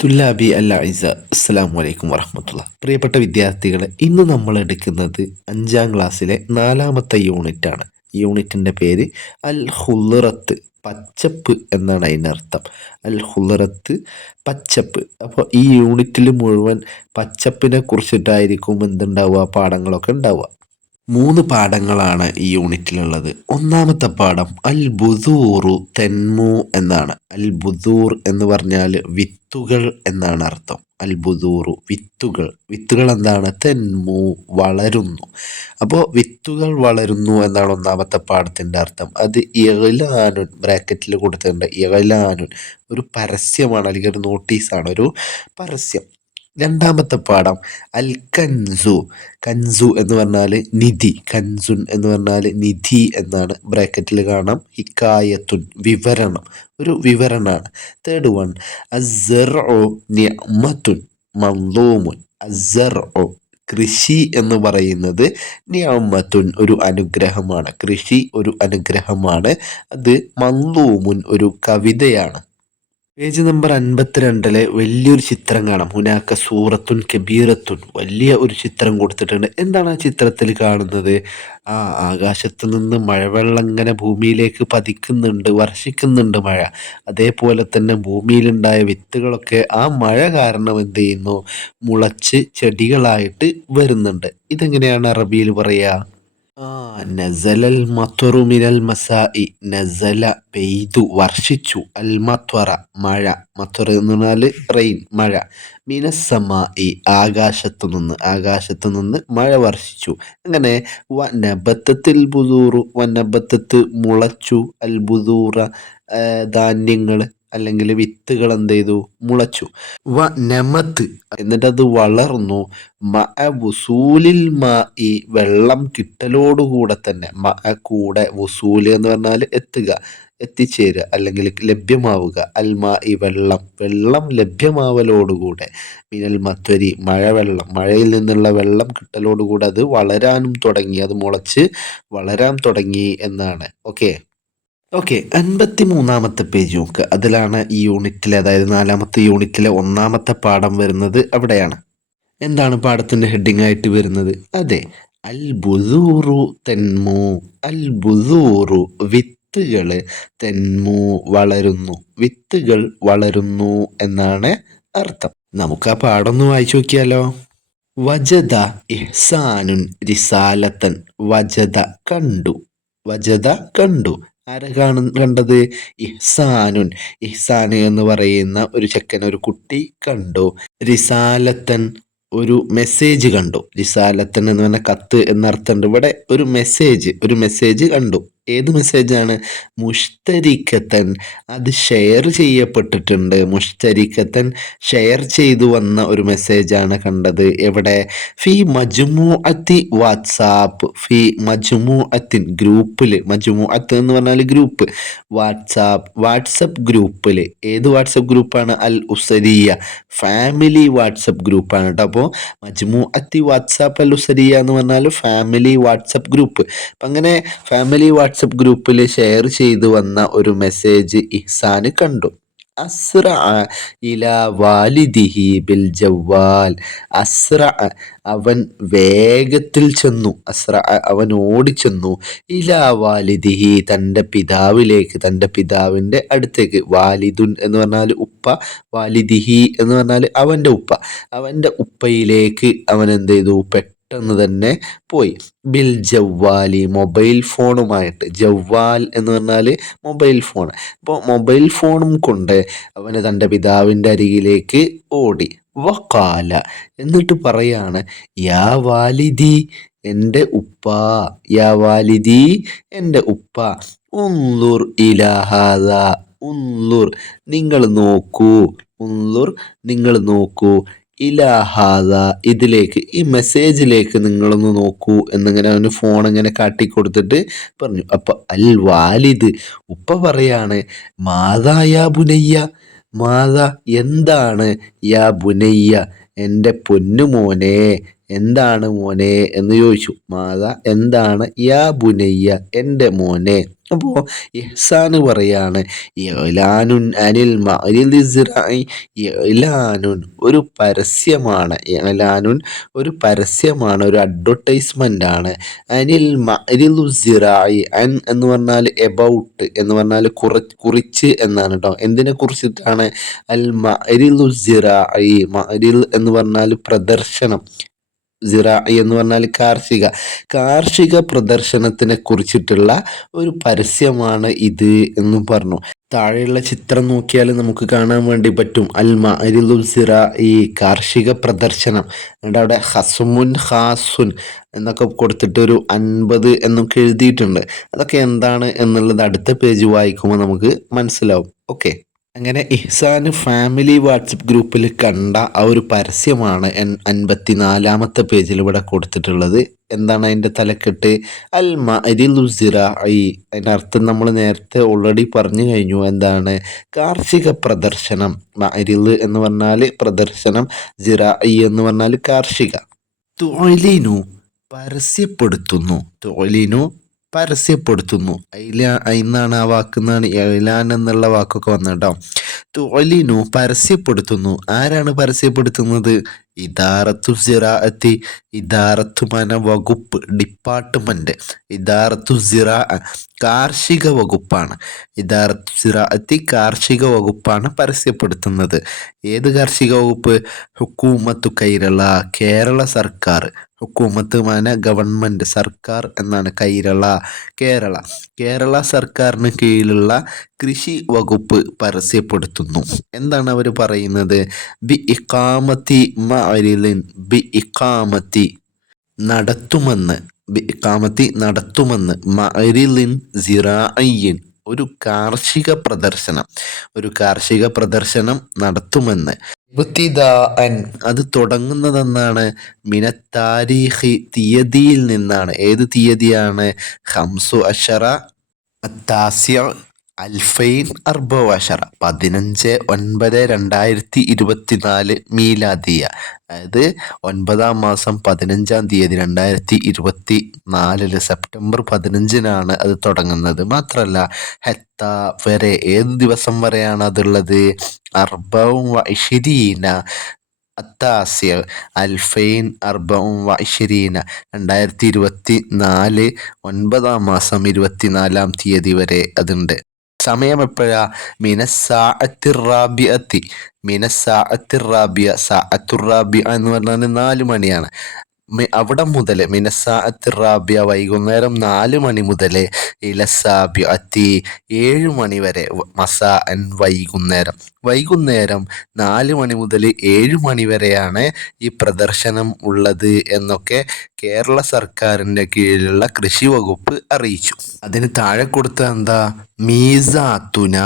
തുല്ലാബി അൽ അഇസ അസ്സലാമു അലൈക്കും വറഹ്മത്തുള്ളാഹി. പ്രിയപ്പെട്ട വിദ്യാർത്ഥികളെ, ഇന്ന് നമ്മൾ എടുക്കുന്നത് 5ാം ക്ലാസ്സിലെ 4ാമത്തെ യൂണിറ്റാണ്. ഈ യൂണിറ്റിൻ്റെ പേര് അൽ ഹുളറത്ത്, പച്ചപ്പ് എന്നാണ് അതിനർത്ഥം. അൽ ഹുളറത്ത്, പച്ചപ്പ്. അപ്പോൾ ഈ യൂണിറ്റിൽ മുഴുവൻ പച്ചപ്പിനെ കുറിച്ചിട്ടായിരിക്കും എന്തുണ്ടാവുക, പാഠങ്ങളൊക്കെ ഉണ്ടാവുക. 3 പാഠങ്ങളാണ് ഈ യൂണിറ്റിലുള്ളത്. ഒന്നാമത്തെ പാഠം അൽ ബുദൂറു തെന്മു എന്നാണ്. അൽ ബുദൂർ എന്ന് പറഞ്ഞാൽ വിത്തുകൾ എന്നാണ് അർത്ഥം. അൽ ബുദൂറു വിത്തുകൾ. വിത്തുകൾ എന്താണ്? തെന്മു വളരുന്നു. അപ്പോൾ വിത്തുകൾ വളരുന്നു എന്നാണ് ഒന്നാമത്തെ പാഠത്തിൻ്റെ അർത്ഥം. അത് ഇഗ്ലാനുൻ ബ്രാക്കറ്റിൽ കൊടുത്തിട്ടുണ്ട്. ഇഗ്ലാനുൻ ഒരു പരസ്യമാണ്, അല്ലെങ്കിൽ ഒരു നോട്ടീസാണ്, ഒരു പരസ്യം. രണ്ടാമത്തെ പാഠം അൽ കൻസു. കൻസു എന്ന് പറഞ്ഞാൽ നിധി. കൻസുൻ എന്ന് പറഞ്ഞാൽ നിധി എന്നാണ്. ബ്രാക്കറ്റിൽ കാണാം. ഹിക്കായത്തുൻ വിവരണം, ഒരു വിവരണമാണ്. Third one അസ്സർഉ നിഅമത്തുൻ മൻളൂമുൻ. അസ്സർഉ കൃഷി എന്ന് പറയുന്നത് നിഅമത്തുൻ ഒരു അനുഗ്രഹമാണ്. കൃഷി ഒരു അനുഗ്രഹമാണ്. അത് മൻളൂമുൻ ഒരു കവിതയാണ്. പേജ് നമ്പർ 52 വലിയൊരു ചിത്രം കാണാം. ഹുനാക്ക സൂറത്തുൻ കബീറത്തുൻ, വലിയ ഒരു ചിത്രം കൊടുത്തിട്ടുണ്ട്. എന്താണ് ആ ചിത്രത്തിൽ കാണുന്നത്? ആകാശത്ത് നിന്ന് മഴവെള്ളം ഇങ്ങനെ ഭൂമിയിലേക്ക് പതിക്കുന്നുണ്ട്, വർഷിക്കുന്നുണ്ട് മഴ. അതേപോലെ തന്നെ ഭൂമിയിലുണ്ടായ വിത്തുകളൊക്കെ ആ മഴ കാരണം എന്ത് ചെയ്യുന്നു? മുളച്ച് ചെടികളായിട്ട് വരുന്നുണ്ട്. ഇതെങ്ങനെയാണ് അറബിയിൽ പറയുക? നസലൽ മത്വറു മിനൽ മസാഇ. നസല പെയ്തു, വർഷിച്ചു. അൽ മത്വറ മഴ. മത്വറ എന്ന് പറഞ്ഞാൽ റെയിൻ, മഴ. മിനസ്സമായി ആകാശത്തു നിന്ന് മഴ വർഷിച്ചു. അങ്ങനെ വനബത്തത്തിൽ ബുദൂറു, വനബത്തത്ത് മുളച്ചു. അൽ ബുദൂറ ധാന്യങ്ങൾ അല്ലെങ്കിൽ വിത്തുകൾ എന്ത് ചെയ്തു? മുളച്ചു. വ നമത്ത് എന്നിട്ടത് വളർന്നു. വുസൂലിൽ ഈ വെള്ളം കിട്ടലോടുകൂടെ തന്നെ. കൂടെ വുസൂല് എന്ന് പറഞ്ഞാൽ എത്തുക, എത്തിച്ചേരുക, അല്ലെങ്കിൽ ലഭ്യമാവുക. ഈ വെള്ളം ലഭ്യമാവലോടുകൂടെ. മിനൽ മത്വരി മഴവെള്ളം, മഴയിൽ നിന്നുള്ള വെള്ളം കിട്ടലോടുകൂടെ അത് വളരാനും തുടങ്ങി, അത് മുളച്ച് വളരാൻ തുടങ്ങി എന്നാണ്. ഓക്കെ. 53ാമത്തെ പേജ് നോക്കുക. അതിലാണ് ഈ യൂണിറ്റിലെ, അതായത് 4ാമത്തെ യൂണിറ്റിലെ 1ാമത്തെ പാഠം വരുന്നത്. അവിടെയാണ്. എന്താണ് പാഠത്തിൻ്റെ ഹെഡിങ് ആയിട്ട് വരുന്നത്? അതെ, അൽ ബുദൂറു തെന്മു. അൽ ബുദൂറു വിത്തുകൾ, തെന്മു വളരുന്നു. വിത്തുകൾ വളരുന്നു എന്നാണ് അർത്ഥം. നമുക്ക് ആ പാഠം ഒന്ന് വായിച്ചു നോക്കിയാലോ. വജദ ഇഹ്സാനുൻ റിസാലത്തൻ. വജദ കണ്ടു. വജദ കണ്ടു. ആരെ കണ്ടത്? ഇഹ്സാനുൻ. ഇഹ്സാൻ എന്ന് പറയുന്ന ഒരു ചെക്കൻ, ഒരു കുട്ടി കണ്ടു. റിസാലത്തൻ ഒരു മെസ്സേജ് കണ്ടു. റിസാലത്തൻ എന്ന് പറഞ്ഞ കത്ത് എന്നർത്ഥമുണ്ട്. ഇവിടെ ഒരു മെസ്സേജ് കണ്ടു. ഏത് മെസ്സേജാണ്? മുഷ്തരിക്കത്തൻ, അത് ഷെയർ ചെയ്യപ്പെട്ടിട്ടുണ്ട്. മുഷ്തരിക്കത്തൻ ഷെയർ ചെയ്തു വന്ന ഒരു മെസ്സേജാണ് കണ്ടത്. എവിടെ? ഫി മജ്മുഅത്തി വാട്സാപ്പ്. ഫി മജ്മുഅത്തിൻ ഗ്രൂപ്പിൽ. മജ്മുഅത്ത് എന്ന് പറഞ്ഞാൽ ഗ്രൂപ്പ്. വാട്സപ്പ് ഗ്രൂപ്പിൽ. ഏത് വാട്സപ്പ് ഗ്രൂപ്പാണ്? അൽ ഉസരിയ, ഫാമിലി വാട്സപ്പ് ഗ്രൂപ്പാണ് കേട്ടോ. അപ്പോൾ മജ്മുഅത്തി വാട്സാപ്പ് അൽ ഉസരിയ എന്ന് പറഞ്ഞാൽ ഫാമിലി വാട്സപ്പ് ഗ്രൂപ്പ്. അപ്പം അങ്ങനെ ഫാമിലി വാട്സപ്പ് ഗ്രൂപ്പിൽ ഷെയർ ചെയ്തു വന്ന ഒരു മെസ്സേജ് ഇഹ്സാന് കണ്ടു. അസ്റ ഇലാ വാലിദിഹി ബിൽ ജവാൽ. അസ്റ അവൻ വേഗത്തിൽ ചെന്നു. അസ്റ അവൻ ഓടിച്ചെന്നു. ഇലാ വാലിദിഹി തൻ്റെ പിതാവിലേക്ക്, തൻ്റെ പിതാവിൻ്റെ അടുത്തേക്ക്. വാലിദുൻ എന്ന് പറഞ്ഞാൽ ഉപ്പ, വാലിദിഹി എന്ന് പറഞ്ഞാൽ അവൻ്റെ ഉപ്പ. അവൻ്റെ ഉപ്പയിലേക്ക് അവൻ എന്ത് ചെയ്തു? പെട്ടെന്ന് തന്നെ പോയി. Bill ജവ്വാലി mobile ഫോണുമായിട്ട്. ജവ്വാൽ എന്ന് പറഞ്ഞാൽ മൊബൈൽ ഫോൺ. അപ്പോൾ മൊബൈൽ ഫോണും കൊണ്ട് അവന് തൻ്റെ പിതാവിൻ്റെ അരികിലേക്ക് ഓടി. വഖാല എന്നിട്ട് പറയാണ്, യാ വാലിദി എൻ്റെ ഉപ്പ. യാ വാലിദി എൻ്റെ ഉപ്പ. ഉൻളുർ ഇലാ ഹാദാ. ഉൻളുർ നിങ്ങൾ നോക്കൂ. ഉൻളുർ നിങ്ങൾ നോക്കൂ. ഇലാ ഹാദാ ഇതിലേക്ക്, ഈ മെസ്സേജിലേക്ക് നിങ്ങളൊന്ന് നോക്കൂ എന്നിങ്ങനെ അവന് ഫോൺ ഇങ്ങനെ കാട്ടിക്കൊടുത്തിട്ട് പറഞ്ഞു. അപ്പൊ അൽ വാലിദ് ഉപ്പ പറയാണ്, മാതാ യാ ബുനയ്യ. മാതാ എന്താണ്? യാ ബുനയ്യ എൻ്റെ പൊന്നുമോനെ, എന്താണ് മോനെ എന്ന് ചോദിച്ചു. മാത എന്താണ്, യാ ബുനയ്യ എൻ്റെ മോനെ. അപ്പോൾ ഇഹ്സാന് പറയാണ് ഇഅ്ലാനുൻ അനിൽ മഅരിദി സിറാഇ, ഇഅ്ലാനുൻ ഒരു പരസ്യമാണ്, ഇഅ്ലാനുൻ ഒരു പരസ്യമാണ്, ഒരു അഡ്വർടൈസ്മെൻ്റ് ആണ്. അനിൽ മഅരിദു സിറാഇ, അൻ എന്ന് പറഞ്ഞാൽ എബൌട്ട് എന്ന് പറഞ്ഞാൽ കുറിച്ച് എന്നാണ് കേട്ടോ. എന്തിനെ കുറിച്ചിട്ടാണ്? അൽ മഅരിദു സിറാഇ, മഅരിൽ എന്ന് പറഞ്ഞാൽ പ്രദർശനം, സിറാഇ എന്ന് പറഞ്ഞാൽ കാർഷിക പ്രദർശനത്തിനെ കുറിച്ചിട്ടുള്ള ഒരു പരസ്യമാണ് ഇത് എന്നും പറഞ്ഞു. താഴെയുള്ള ചിത്രം നോക്കിയാൽ നമുക്ക് കാണാൻ വേണ്ടി പറ്റും അൽ മഅരിദു സിറാഇ, കാർഷിക പ്രദർശനം. എന്നിട്ട് അവിടെ ഹസ്മുൻ ഹാസുൻ എന്നൊക്കെ കൊടുത്തിട്ട് ഒരു 50 എന്നൊക്കെ എഴുതിയിട്ടുണ്ട്. അതൊക്കെ എന്താണ് എന്നുള്ളത് അടുത്ത പേജ് വായിക്കുമ്പോൾ നമുക്ക് മനസ്സിലാവും. ഓക്കെ, അങ്ങനെ ഇഹ്സാന് ഫാമിലി വാട്സപ്പ് ഗ്രൂപ്പിൽ കണ്ട ആ ഒരു പരസ്യമാണ് 54-ാമത്തെ പേജിൽ ഇവിടെ കൊടുത്തിട്ടുള്ളത്. എന്താണ് അതിൻ്റെ തലക്കെട്ട്? അൽ മഅരിദു സിറാഇ. അതിൻ്റെ അർത്ഥം നമ്മൾ നേരത്തെ ഓൾറെഡി പറഞ്ഞു കഴിഞ്ഞു. എന്താണ്? കാർഷിക പ്രദർശനം. മഅരിദ് എന്ന് പറഞ്ഞാൽ പ്രദർശനം, സിറാഇ എന്ന് പറഞ്ഞാൽ കാർഷിക. തുഅലിനു പരസ്യപ്പെടുത്തുന്നു, തുഅലിനു പരസ്യപ്പെടുത്തുന്നു. അതിന്നാണ് ആ വാക്കുന്നാണ് എഴലാൻ എന്നുള്ള വാക്കൊക്കെ വന്നിട്ടോ. തുഅലിനു പരസ്യപ്പെടുത്തുന്നു. ആരാണ് പരസ്യപ്പെടുത്തുന്നത്? ഇദാറത്തു സിറാഅത്തി, ഇദാറത്തു മന വകുപ്പ്, ഡിപ്പാർട്ട്മെന്റ്. ഇദാറത്തു സിറാ കാർഷിക വകുപ്പാണ്. ഇദാറത്തു സിറാഅത്തി കാർഷിക വകുപ്പാണ് പരസ്യപ്പെടുത്തുന്നത്. ഏത് കാർഷിക വകുപ്പ്? ഹുക്കൂമത്തു കൈരള, കേരള സർക്കാർ. ഹുക്കൂമത്ത് മാന ഗവൺമെന്റ്, സർക്കാർ എന്നാണ്. കൈരള കേരള, കേരള സർക്കാരിന് കീഴിലുള്ള കൃഷി വകുപ്പ് പരസ്യപ്പെടുത്തുന്നു. എന്താണ് അവർ പറയുന്നത്? ബി ഇഖാമത്തി മഅരിലിൻ, ബി ഇഖാമത്തി നടത്തുമെന്ന്, ബി ഇഖാമത്തി നടത്തുമെന്ന്, മഅരിലിൻ സിറാഇയ്യിൻ ഒരു കാർഷിക പ്രദർശനം, ഒരു കാർഷിക പ്രദർശനം നടത്തുമെന്ന്. ഇബ്തിദാഅൻ അത് തുടങ്ങുന്നതെന്നാണ്? മിനത്താരീഖി തീയതിയിൽ നിന്നാണ്. ഏത് തീയതിയാണ്? 15 അത്താസ്യ 2024, 15/9/2024 മീലാദിയ. അതായത് 9-ാം മാസം 15-ാം തീയതി 2024 സെപ്റ്റംബർ 15-നാണ് അത് തുടങ്ങുന്നത്. മാത്രമല്ല ഹത്ത വരെ, ഏത് ദിവസം വരെയാണ് അതുള്ളത്? 24 അത്താസ്യ 2024 2024 9-ാം മാസം 24-ാം തീയതി വരെ അതുണ്ട്. സമയം എപ്പോഴാ? മിനസ്സാഅത്തിർ റാബിയ, സാഅത്തുർ റാബിയ എന്ന് പറഞ്ഞാൽ 4 മണിയാണ്. അവിടെ മുതൽ മിനസ്സാഅത്തിർ റാബിയ വൈകുന്നേരം 4 മണി മുതൽ ഇലസാബിഅത്തി 7 മണി വരെ, മസാഅൻ വൈകുന്നേരം 4 മണി മുതൽ 7 മണി വരെയാണ് ഈ പ്രദർശനം ഉള്ളത് എന്നൊക്കെ കേരള സർക്കാരിൻ്റെ കീഴിലുള്ള കൃഷി വകുപ്പ് അറിയിച്ചു. അതിന് താഴെ കൊടുത്ത എന്താ? മീസാത്തുന,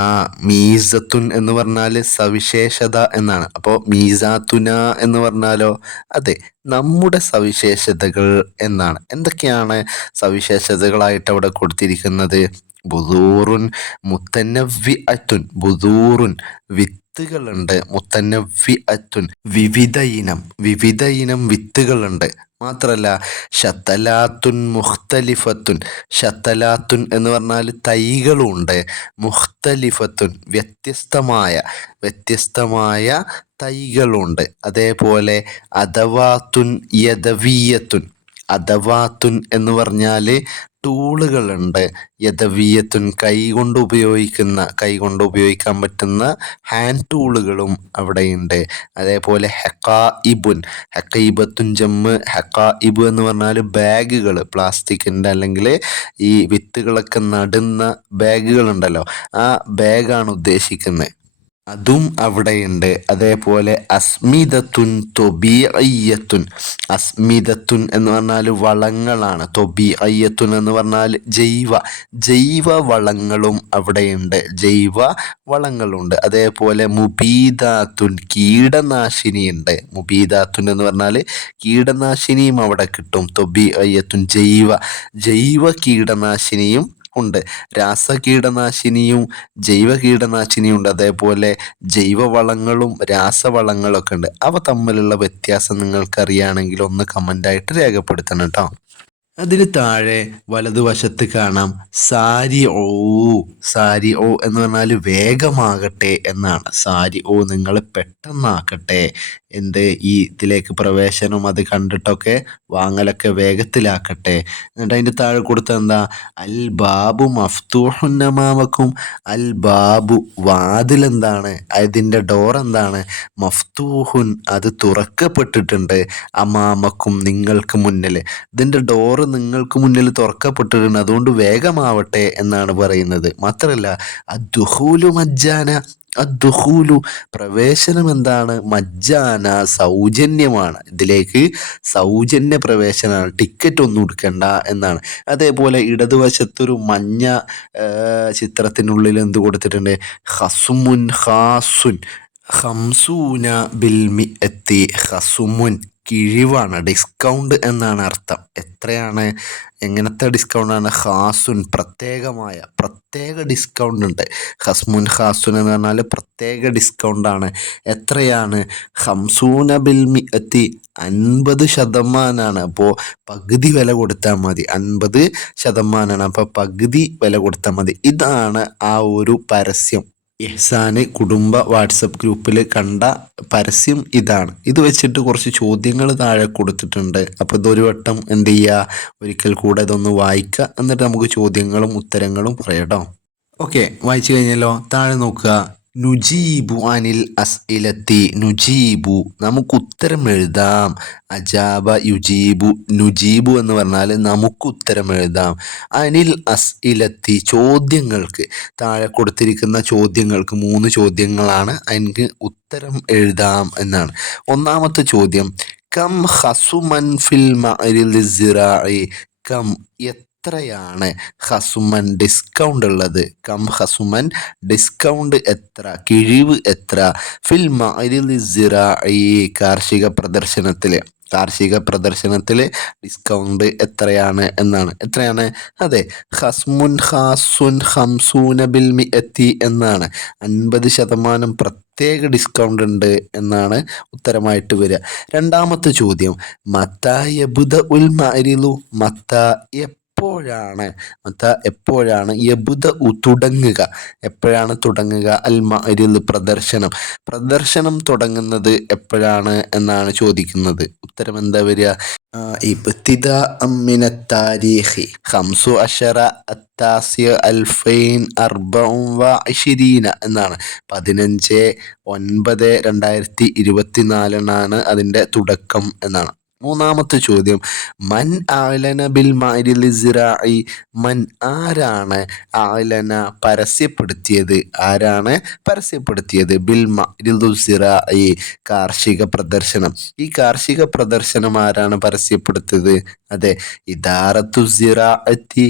മീസത്തുൻ എന്ന് പറഞ്ഞാൽ സവിശേഷത എന്നാണ്. അപ്പോൾ മീസാത്തുന എന്ന് പറഞ്ഞാലോ? അതെ, നമ്മുടെ സവിശേഷതകൾ എന്നാണ്. എന്തൊക്കെയാണ് സവിശേഷതകളായിട്ട് അവിടെ കൊടുത്തിരിക്കുന്നത്? ബുദൂറുൻ മുത്തനവ്വിഅത്തുൻ, ബുദൂറുൻ വിത്തുകളുണ്ട്, മുത്തനവ്വിഅത്തുൻ വിവിധ ഇനം വിത്തുകളുണ്ട്. മാത്രല്ല ഷത്തലാത്തുൻ മുഖ്തലിഫത്തുൻ, ഷത്തലാത്തുൻ എന്ന് പറഞ്ഞാൽ തൈകളുണ്ട്, മുഖ്തലിഫത്തുൻ വ്യത്യസ്തമായ തൈകളുണ്ട്. അതേപോലെ അദവാത്തുൻ യദവിയത്തുൻ, അദവാത്തുൻ എന്ന് പറഞ്ഞാൽ ടൂളുകളുണ്ട്, യദവിയത്തുൻ കൈകൊണ്ട് ഉപയോഗിക്കാൻ പറ്റുന്ന ഹാൻഡ് ടൂളുകളും അവിടെയുണ്ട്. അതേപോലെ ഹെക്കൈബത്തുൻ ജമ്മ്, ഹെക്കായിബ് എന്ന് പറഞ്ഞാൽ ബാഗുകൾ, പ്ലാസ്റ്റിക്കിൻ്റെ അല്ലെങ്കിൽ ഈ വിത്തുകളൊക്കെ നടുന്ന ബാഗുകളുണ്ടല്ലോ, ആ ബാഗാണ് ഉദ്ദേശിക്കുന്നത്, അതും അവിടെയുണ്ട്. അതേപോലെ അസ്മിദത്തുൻ തൊബീഅയ്യത്തുൻ, അസ്മിദത്തുൻ എന്ന് പറഞ്ഞാൽ വളങ്ങളാണ്, തൊബീഅയ്യത്തുൻ എന്ന് പറഞ്ഞാൽ ജൈവ വളങ്ങളും അവിടെയുണ്ട്, ജൈവ വളങ്ങളുണ്ട്. അതേപോലെ മുബീദാത്തുൻ കീടനാശിനിയുണ്ട്, മുബീദാത്തുൻ എന്ന് പറഞ്ഞാൽ കീടനാശിനിയും അവിടെ കിട്ടും. തൊബീഅയ്യത്തുൻ ജൈവ കീടനാശിനിയും ഉണ്ട്. രാസകീടനാശിനിയും ജൈവ കീടനാശിനിയും ഉണ്ട്. അതേപോലെ ജൈവവളങ്ങളും രാസവളങ്ങളൊക്കെ ഉണ്ട്. അവ തമ്മിലുള്ള വ്യത്യാസം നിങ്ങൾക്കറിയാണെങ്കിൽ ഒന്ന് കമൻ്റായിട്ട് രേഖപ്പെടുത്തണം കേട്ടോ. അതിന് താഴെ വലതുവശത്ത് കാണാം സാരി ഓ. സാരി ഓ എന്ന് പറഞ്ഞാൽ വേഗമാകട്ടെ എന്നാണ്. സാരി ഓ നിങ്ങൾ പെട്ടെന്നാക്കട്ടെ. ഈ ഇതിലേക്ക് പ്രവേശനം അത് കണ്ടിട്ടൊക്കെ വാങ്ങലൊക്കെ വേഗത്തിലാക്കട്ടെ. എന്നിട്ട് അതിൻ്റെ താഴെ കൊടുത്ത എന്താ, അൽ ബാബു മഫ്തൂഹുൻ അമാമക്കും. അൽ ബാബു വാതിൽ എന്താണ്, അതിൻ്റെ ഡോർ എന്താണ്, മഫ്തൂഹുൻ അത് തുറക്കപ്പെട്ടിട്ടുണ്ട്, അമാമക്കും നിങ്ങൾക്ക് മുന്നിൽ. ഇതിൻ്റെ ഡോറ് നിങ്ങൾക്ക് മുന്നിൽ തുറക്കപ്പെട്ടിട്ടുണ്ട്, അതുകൊണ്ട് വേഗമാവട്ടെ എന്നാണ് പറയുന്നത്. മാത്രമല്ല അദ്ദുഖൂലു മജ്ജാന, അദ്ദുഖൂലു പ്രവേശനം എന്താണ്, മജ്ജാന സൗജന്യമാണ്. ഇതിലേക്ക് സൗജന്യ പ്രവേശനമാണ്, ടിക്കറ്റ് ഒന്നും എടുക്കണ്ട എന്നാണ്. അതേപോലെ ഇടതുവശത്തൊരു മഞ്ഞ ചിത്രത്തിനുള്ളിൽ എന്ത് കൊടുത്തിട്ടുണ്ട്, ഹസുമുൻ ഖാസുൻ ഹംസൂന ബിൽമിഅത്തി. ഹസുമുൻ കിഴിവാണ്, ഡിസ്കൗണ്ട് എന്നാണ് അർത്ഥം. എത്രയാണ്, എങ്ങനത്തെ ഡിസ്കൗണ്ടാണ്, ഖാസുൻ പ്രത്യേക ഡിസ്കൗണ്ട് ഉണ്ട്. ഹസ്മുൻ ഖാസുൻ എന്ന് പറഞ്ഞാൽ പ്രത്യേക ഡിസ്കൗണ്ടാണ്. എത്രയാണ്, ഹംസൂന ബിൽമിഅത്തി 50%. അപ്പോൾ പകുതി വില കൊടുത്താൽ മതി. 50%, അപ്പോൾ പകുതി വില കൊടുത്താൽ മതി. ഇതാണ് ആ ഒരു പരസ്യം. ഇഹ്സാന് കുടുംബ വാട്സപ്പ് ഗ്രൂപ്പിൽ കണ്ട പരസ്യം ഇതാണ്. ഇത് വെച്ചിട്ട് കുറച്ച് ചോദ്യങ്ങൾ താഴെ കൊടുത്തിട്ടുണ്ട്. അപ്പോൾ ഇതൊരു വട്ടം എന്ത് ചെയ്യുക, ഒരിക്കൽ കൂടെ ഇതൊന്ന് വായിക്കുക, എന്നിട്ട് നമുക്ക് ചോദ്യങ്ങളും ഉത്തരങ്ങളും പറയാട്ടോ. ഓക്കെ, വായിച്ചു കഴിഞ്ഞല്ലോ. താഴെ നോക്കുക, നുജീബു അനിൽ അസ്ഇലത്തി. നുജീബു നമുക്ക് ഉത്തരം എഴുതാം. അജാബ യുജീബു, നുജീബു എന്ന് പറഞ്ഞാൽ നമുക്ക് ഉത്തരം എഴുതാം. അനിൽ അസ്ഇലത്തി ചോദ്യങ്ങൾക്ക്, താഴെ കൊടുത്തിരിക്കുന്ന ചോദ്യങ്ങൾക്ക് 3 ചോദ്യങ്ങളാണ്, അതിന് ഉത്തരം എഴുതാം എന്നാണ്. ഒന്നാമത്തെ ചോദ്യം, കം ഹസുമൻ ഫിൽ മഅരിൽ സിറാഇ. കം എത്രയാണ്, ഹസുമൻ ഡിസ്കൗണ്ട് ഉള്ളത്, കം ഹസുമൻ ഡിസ്കൗണ്ട് എത്ര, കിഴിവ് എത്ര, ഫിൽ മഅരിൽ സിറാഇ കാർഷിക പ്രദർശനത്തിൽ ഡിസ്കൗണ്ട് എത്രയാണ് എന്നാണ്. എത്രയാണ്, അതെ, ഹസ്മുൻ ഖാസുൻ ഹംസൂന ബിൽ മിഅത്തി എന്നാണ്. 50% പ്രത്യേക ഡിസ്കൗണ്ട് ഉണ്ട് എന്നാണ് ഉത്തരമായിട്ട് വരിക. രണ്ടാമത്തെ ചോദ്യം, മത്താ യബ്ദ ഉൽ മഅരിലു. മത്താ എപ്പോഴാണ് യബ്ദ തുടങ്ങുക, എപ്പോഴാണ് തുടങ്ങുക, അൽ മഅരിൽ പ്രദർശനം തുടങ്ങുന്നത് എപ്പോഴാണ് എന്നാണ് ചോദിക്കുന്നത്. ഉത്തരം എന്താ വരിക, ഇബ്തിദാഅൻ മിനത് താരീഖി 15 അത്താസിയ 2024 എന്നാണ്. 15/9/2024 അതിൻ്റെ തുടക്കം എന്നാണ്. മൂന്നാമത്തെ ചോദ്യം, മൻ ആലന ബിൽ മഅരിൽ സിറാഇ. മൻ ആരാണ്, ആലന പരസ്യപ്പെടുത്തിയത്, ബിൽ മഅരിൽ സിറാഇ കാർഷിക പ്രദർശനം. ഈ കാർഷിക പ്രദർശനം ആരാണ് പരസ്യപ്പെടുത്തിയത്, അതെ, ഇദാറത്തു സിറാഅത്തി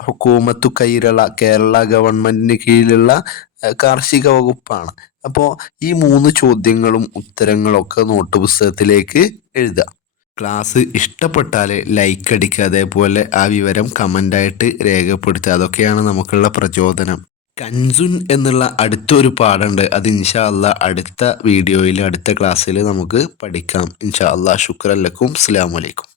ഹുകൂമത്തു കേരള ഗവൺമെന്റിന് കീഴിലുള്ള കാർഷിക വകുപ്പാണ്. അപ്പോൾ ഈ 3 ചോദ്യങ്ങളും ഉത്തരങ്ങളൊക്കെ നോട്ട് പുസ്തകത്തിലേക്ക് എഴുതുക. ക്ലാസ് ഇഷ്ടപ്പെട്ടാൽ ലൈക്ക് അടിക്കുക, അതേപോലെ ആ വിവരം കമൻ്റായിട്ട് രേഖപ്പെടുത്തുക. അതൊക്കെയാണ് നമുക്കുള്ള പ്രചോദനം. കൻസുൻ എന്നുള്ള അടുത്തൊരു പാഠമുണ്ട്, അത് ഇൻഷാ അല്ലാ അടുത്ത വീഡിയോയിൽ അടുത്ത ക്ലാസ്സിൽ നമുക്ക് പഠിക്കാം ഇൻഷാ അല്ലാ. ശുക്രൻ ലക്കും, അസ്സലാമു അലൈക്കും.